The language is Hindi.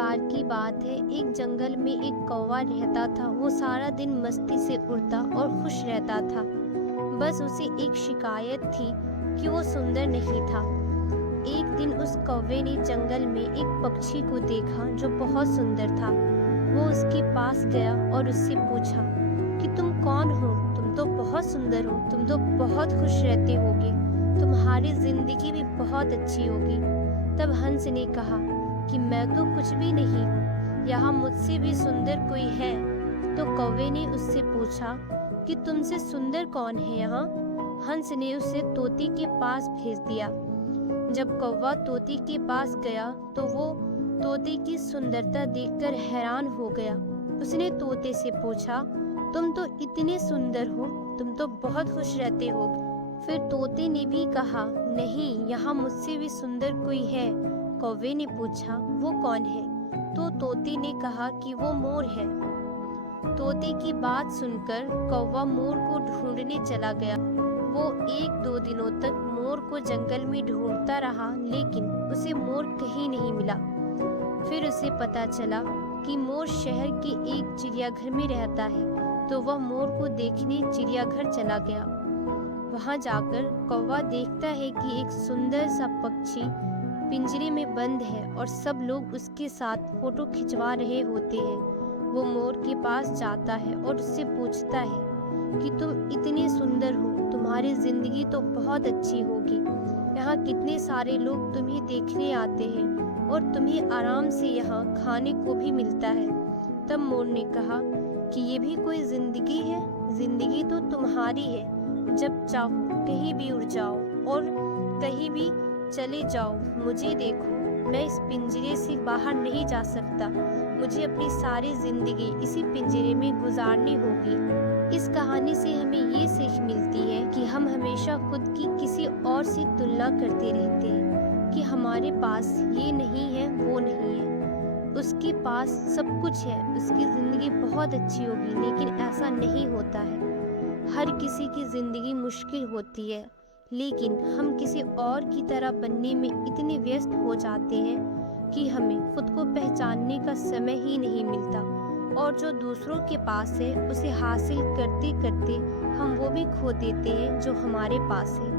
बार की बात है, एक जंगल में एक कौवा रहता था। वो सारा दिन मस्ती से उड़ता और खुश रहता था। बस उसे एक शिकायत थी कि वो सुंदर नहीं था। एक दिन उस कौवे ने जंगल में एक पक्षी को देखा जो बहुत सुंदर था। वो उसके पास गया और उससे पूछा कि तुम कौन हो? तुम तो बहुत सुंदर हो, तुम तो बहुत खुश रहते होगे, तुम्हारी जिंदगी भी बहुत अच्छी होगी। तब हंस ने कहा कि मैं तो कुछ भी नहीं हूँ, यहाँ मुझसे भी सुंदर कोई है। तो कौवे ने उससे पूछा कि तुमसे सुंदर कौन है यहाँ? हंस ने उसे तोते के पास भेज दिया। जब कौवा तोते के पास गया तो वो तोते की सुंदरता देखकर हैरान हो गया। उसने तोते से पूछा, तुम तो इतने सुंदर हो, तुम तो बहुत खुश रहते हो। फिर तोते ने भी कहा, नहीं, यहाँ मुझसे भी सुंदर कोई है। कौवे ने पूछा, वो कौन है? तो तोते ने कहा कि वो मोर है। तोते की बात सुनकर कौवा मोर को ढूंढने चला गया। वो 1-2 दिनों तक मोर को जंगल में ढूंढता रहा, लेकिन उसे मोर कहीं नहीं मिला। फिर उसे पता चला कि मोर शहर के एक चिड़ियाघर में रहता है, तो वह मोर को देखने चिड़ियाघर चला गया। वहां जाकर कौवा देखता है कि एक सुंदर सा पक्षी पिंजरे में बंद है और सब लोग उसके साथ फोटो खिंचवा रहे होते हैं। वो मोर के पास जाता है और उससे पूछता है कि तुम इतने सुंदर हो, तुम्हारी जिंदगी तो बहुत अच्छी होगी। यहाँ कितने सारे लोग तुम्हें देखने आते हैं और तुम्हें आराम से यहाँ खाने को भी मिलता है। तब मोर ने कहा कि ये भी कोई जिंदगी है? जिंदगी तो तुम्हारी है, जब चाहो कहीं भी उड़ जाओ और कहीं भी चले जाओ। मुझे देखो, मैं इस पिंजरे से बाहर नहीं जा सकता। मुझे अपनी सारी जिंदगी इसी पिंजरे में गुजारनी होगी। इस कहानी से हमें ये सीख मिलती है कि हम हमेशा खुद की किसी और से तुलना करते रहते हैं कि हमारे पास ये नहीं है, वो नहीं है, उसके पास सब कुछ है, उसकी जिंदगी बहुत अच्छी होगी। लेकिन ऐसा नहीं होता है। हर किसी की जिंदगी मुश्किल होती है, लेकिन हम किसी और की तरह बनने में इतने व्यस्त हो जाते हैं कि हमें खुद को पहचानने का समय ही नहीं मिलता। और जो दूसरों के पास है उसे हासिल करते करते हम वो भी खो देते हैं जो हमारे पास है।